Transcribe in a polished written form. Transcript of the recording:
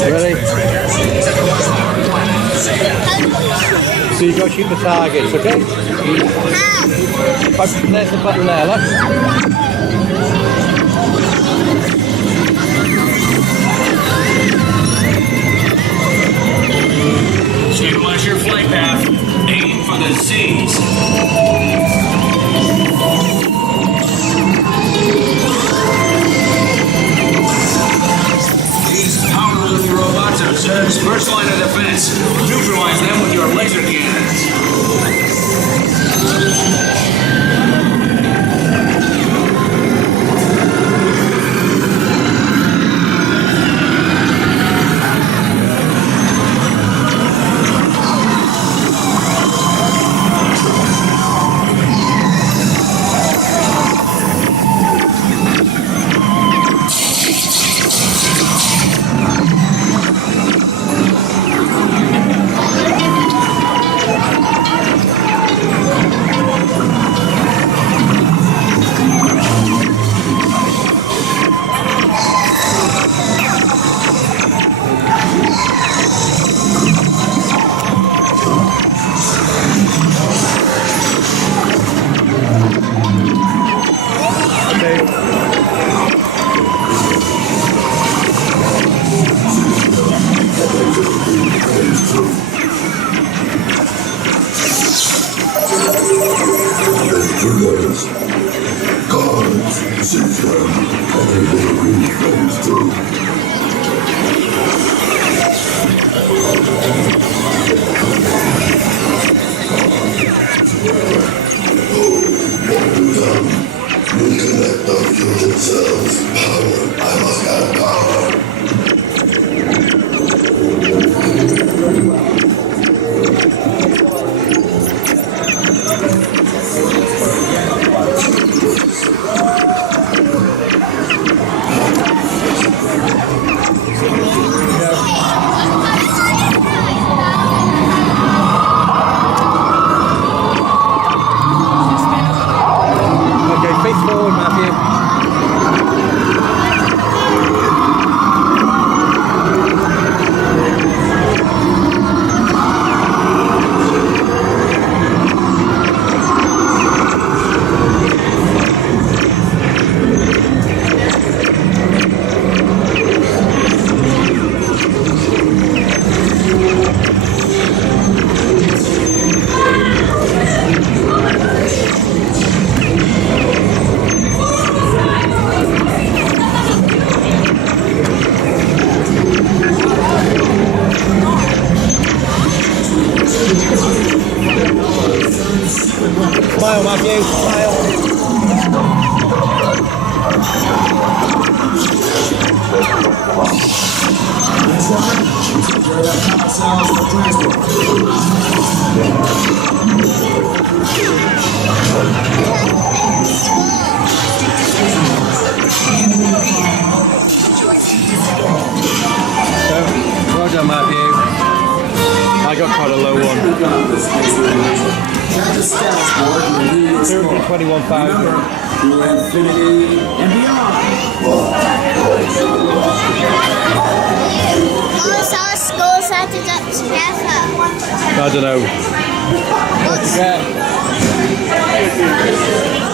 Ready? So you got to shoot the targets, okay? How? There's the button there, look. Stabilize your flight path. Aim for the Z's. These power-lifting robots are Zurg's first line of defense. Neutralize them with your laser cannons. Smile, Matthew, smile. Well done, Matthew. I got quite a low one. 221,000. To infinity and beyond. Most our schools added up together. I don't know. What to get?